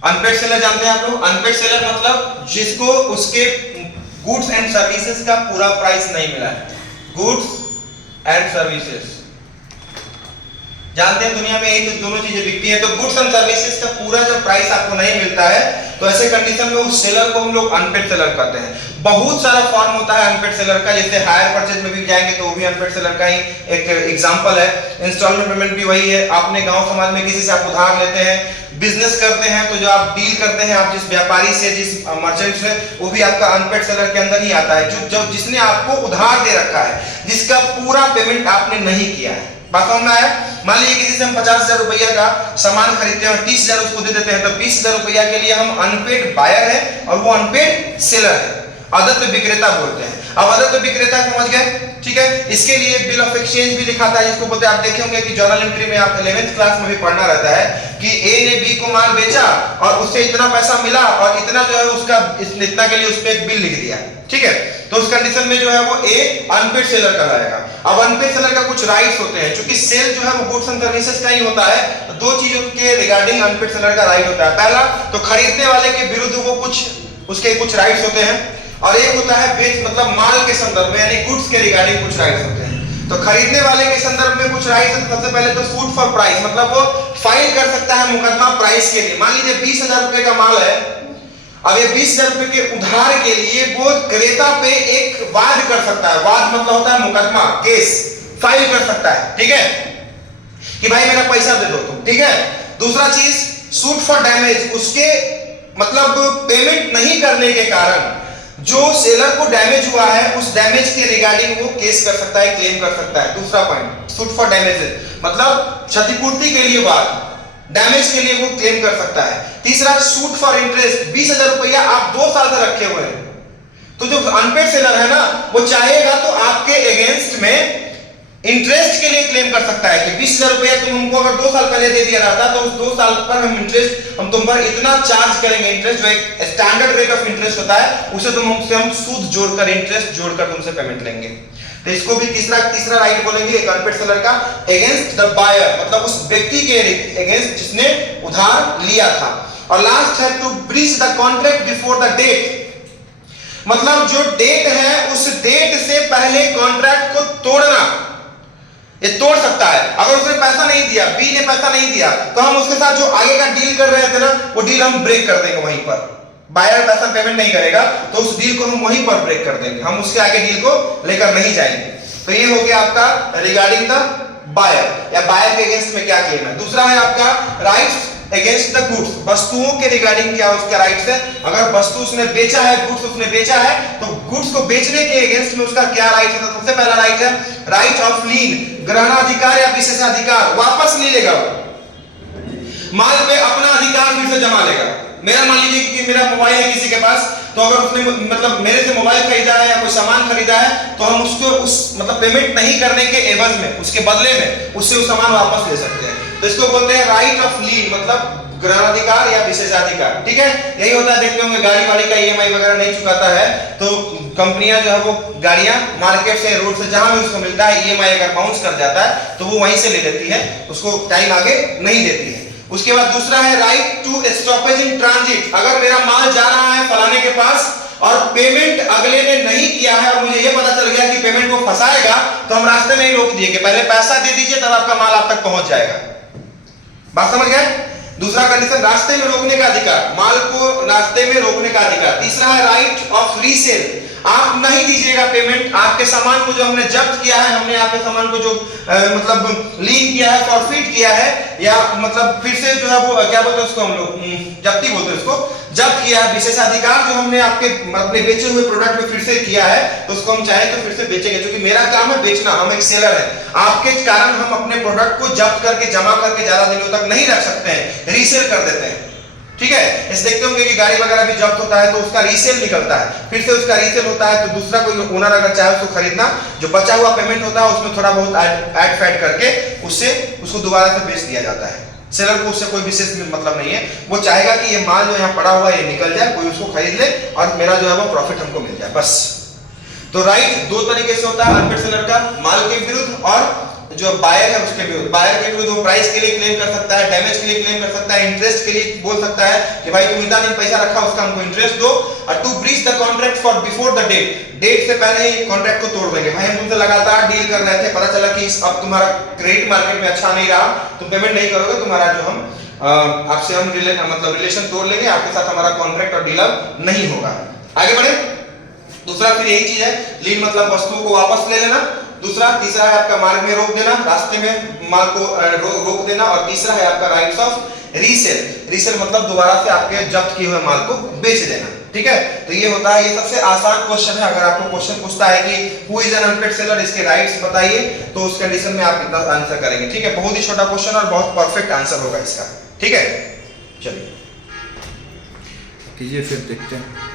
Unpaid seller जानते हैं आप लोग? अनपेड सेलर मतलब जिसको उसके गुड्स एंड सर्विसेज का पूरा प्राइस नहीं मिला है। गुड्स एंड सर्विसेज जानते हैं दुनिया में यही दोनों चीजें बिकती हैं, तो गुड्स एंड सर्विसेज का पूरा जब प्राइस आपको नहीं मिलता है तो ऐसे कंडीशन में उस सेलर को हम लोग अनपेड सेलर कहते हैं। बहुत सारा फॉर्म होता है अनपेड सेलर का, जैसे हायर परचेज में भी जाएंगे तो वो भी अनपेड सेलर का ही एक एग्जांपल है। इंस्टॉलमेंट पेमेंट भी वही है, आपने गांव समाज में किसी से आप उधार लेते हैं, बिजनेस करते हैं, तो जो आप डील करते हैं आप जिस व्यापारी से, जिस मर्चेंट से, वो भी आपका अनपेड सेलर के अंदर ही आता है, जो जिसने आपको उधार दे रखा है, जिसका पूरा पेमेंट आपने नहीं किया है। बात समझ में आया? मान लीजिए किसी से हम 50,000 रुपया का सामान खरीदते हैं और 30,000 उसको दे देते हैं, तो 20,000 रुपया के लिए हम अनपेड बायर है और वो अनपेड सेलर है। आदत विक्रेता बोलते हैं। अब आदत विक्रेता समझ गए, ठीक है। इसके लिए बिल ऑफ एक्सचेंज भी दिखाता है, जिसको बोलते हैं, आप देखे होंगे कि जर्नल एंट्री में आप 11th क्लास में भी पढ़ना रहता है कि ए ने बी को माल बेचा और उससे इतना पैसा मिला और इतना जो है उसका इतना के लिए उस पर एक बिल लिख दिया, ठीक है। तो उस कंडीशन में जो है वो ए अनपेड सेलर कहलाएगा। अब अनपेड सेलर का कुछ राइट्स होते हैं, क्योंकि सेल जो है वो गुड्स एंड सर्विसेज का ही होता है, दो चीजों के रिगार्डिंग अनपेड सेलर का राइट होता है। पहला तो खरीदने वाले के विरुद्ध वो कुछ उसके कुछ राइट्स होते हैं, और एक होता है बेच मतलब माल के संदर्भ में, यानी गुड्स के रिगार्डिंग कुछ राइट्स होते हैं। तो खरीदने वाले के संदर्भ में कुछ राइट्स है। सबसे पहले तो सूट फॉर प्राइस, मतलब वो फाइल कर सकता है मुकदमा प्राइस के लिए। मान लीजिए 20,000 रुपए का माल है, अब ये 20,000 रुपए के उधार के लिए वो क्रेता पे एक वाद कर सकता है। वाद मतलब होता है मुकदमा, केस फाइल कर सकता है, ठीक है, कि भाई मेरा पैसा दे दो तुम, ठीक है। दूसरा चीज सूट फॉर डैमेज, उसके मतलब पेमेंट नहीं करने के कारण जो सेलर को डैमेज हुआ है उस डैमेज के रिगार्डिंग वो केस कर सकता है, क्लेम कर सकता है। दूसरा पॉइंट सूट फॉर डैमेज मतलब क्षतिपूर्ति के लिए वाद, डैमेज के लिए वो क्लेम कर सकता है। तीसरा सूट फॉर इंटरेस्ट, 20,000 रुपया आप 2 साल से रखे हुए हैं, तो जो अनपेड सेलर है ना वो चाहेगा तो आपके अगेंस्ट में इंटरेस्ट के लिए क्लेम कर सकता है कि 20,000 रुपया तुम हमको अगर 2 साल पहले दे दिया रहता तो उस 2 साल पर हम इंटरेस्ट हम तुम पर इतना चार्ज करेंगे। इंटरेस्ट जो एक स्टैंडर्ड रेट ऑफ इंटरेस्ट होता है उसे हम सूद जोड़कर, इंटरेस्ट जोड़कर तुमसे पेमेंट लेंगे। तो इसको भी तीसरा राइट बोलेंगे एक अनपेड सेलर का, अगेंस्ट द बायर, मतलब उस व्यक्ति के अगेंस्ट जिसने उधार लिया था। और लास्ट है to breach the contract before the date, मतलब जो डेट है उस डेट से पहले कॉन्ट्रैक्ट को तोड़ना, ये तोड़ सकता है। अगर उसने पैसा नहीं दिया, बी ने पैसा नहीं दिया, तो हम उसके साथ जो आगे का डील कर रहे थे ना वो डील हम ब्रेक कर देंगे वहीं पर। बायर पैसा पेमेंट नहीं करेगा तो उस डील को हम वहीं पर ब्रेक कर देंगे, हम उसके आगे डील को लेकर नहीं जाएंगे। तो ये हो गया आपका रिगार्डिंग द बायर, या बायर के अगेंस्ट में क्या क्लेम है। दूसरा है आपका राइट्स अगेंस्ट द गुड्स, वस्तुओं के रिगार्डिंग क्या उसका राइट्स है। अगर वस्तु उसने बेचा है, गुड्स उसने बेचा है, तो गुड्स को बेचने के अगेंस्ट में उसका क्या राइट है। तो सबसे पहला राइट है राइट ऑफ लीन, ग्रहणाधिकार या विशेषाधिकार, वापस ले लेगा वो माल पे, अपना अधिकार फिर से जमा लेगा। मेरा मान लीजिए कि मेरा मोबाइल है किसी के पास, तो अगर उसने मतलब मेरे से मोबाइल खरीदा है या कोई सामान खरीदा है तो हम उसको उस मतलब पेमेंट नहीं करने के एवज में, उसके बदले में उससे वो सामान वापस ले सकते हैं। तो इसको बोलते हैं राइट ऑफ लीन, मतलब ग्रहणाधिकार या विशेषाधिकार, ठीक है। यही होता है, देखते होंगे गाड़ी वाली का ईएमआई वगैरह नहीं चुकाता है तो कंपनियां जो है वो गाड़ियां मार्केट से, रोड से, जहां भी उसको मिलता है, ईएमआई अगर बाउंस कर जाता है तो वो वहीं से ले लेती है, उसको टाइम आगे नहीं देती है। उसके बाद दूसरा है right to stoppage in transit, अगर मेरा माल जा रहा है फलाने के पास और पेमेंट अगले ने नहीं किया है और मुझे ये पता चल गया कि पेमेंट वो फंसाएगा, तो हम रास्ते में ही रोक दिए कि पहले पैसा दे दीजिए तब आपका माल आप तक पहुंच जाएगा। बात समझ गए? दूसरा कंडीशन रास्ते में रोकने का अधिकार, माल को रास्ते में रोकने का अधिकार। तीसरा है राइट ऑफ रीसेल, आप नहीं दीजिएगा पेमेंट, आपके सामान को जो हमने जब्त किया है, हमने आपके सामान को जो मतलब लीन किया है, फॉरफिट किया है, या मतलब फिर से जो है वो क्या बोलते हैं उसको, हम लोग जब्ती बोलते हैं उसको, जब्त किया है। विशेषाधिकार जो हमने आपके अपने बेचे हुए प्रोडक्ट में फिर से किया है तो उसको हम चाहे तो फिर से बेचेंगे, क्योंकि मेरा काम है बेचना, हम एक सेलर है। आपके कारण हम अपने प्रोडक्ट को जब्त करके जमा करके ज्यादा दिनों तक नहीं रख सकते हैं, रीसेल कर देते हैं, ठीक है। इस देखते होंगे कि गाड़ी वगैरह भी जब्त होता है तो उसका रीसेल निकलता है, फिर से उसका रीसेल होता है, तो दूसरा कोई ओनर अगर चाहे उसको खरीदना, जो बचा हुआ पेमेंट होता है उसमें थोड़ा बहुत ऐड फैड करके उससे उसको दोबारा से बेच दिया जाता है। सेलर को उससे कोई विशेष मतलब नहीं है, वो चाहेगा कि ये माल जो यहाँ पड़ा हुआ है ये निकल जाए, कोई उसको खरीद ले और मेरा जो है वो प्रॉफिट हमको मिल जाए, बस। तो राइट दो तरीके से होता है अनपेड सेलर का, माल के विरुद्ध और जो बायर है उसके विरुद्ध, बायर के विरुद्ध वो प्राइस के लिए क्लेम कर सकता है, डैमेज के लिए क्लेम कर सकता है, इंटरेस्ट के लिए बोल सकता है कि भाई तुम इतना दिन पैसा रखा उसका हमको इंटरेस्ट दो, और to breach the contract for before the date, date से पहले ही कॉन्ट्रैक्ट को तोड़ देंगे। भाई हम तुमसे लगातार डील कर रहे थे, पता चला कि अब तुम्हारा क्रेडिट मार्केट में अच्छा नहीं रहा, तुम पेमेंट नहीं करोगे, तुम्हारा जो हम आपसे हम मतलब रिलेशन तोड़ लेंगे, आपके साथ हमारा कॉन्ट्रैक्ट और डील नहीं होगा। आगे बढ़े। दूसरा फिर यही चीज है, लीन मतलब वस्तुओं को वापस ले लेना। दूसरा, तीसरा है आपका मार्ग में रोक देना, रास्ते में माल को रोक देना, और तीसरा है आपका राइट्स ऑफ रीसेल। रीसेल मतलब दोबारा से आपके जब्त किए हुए माल को बेच देना। ठीक है, तो ये होता है, ये सबसे आसान क्वेश्चन है। अगर आपको क्वेश्चन पूछता है कि who is an unpaid seller, इसके राइट्स बताइए, तो उस कंडीशन में आप कितना आंसर करेंगे। ठीक है, बहुत ही छोटा क्वेश्चन और बहुत परफेक्ट आंसर होगा इसका। ठीक है, चलिए कीजिए, फिर देखते हैं।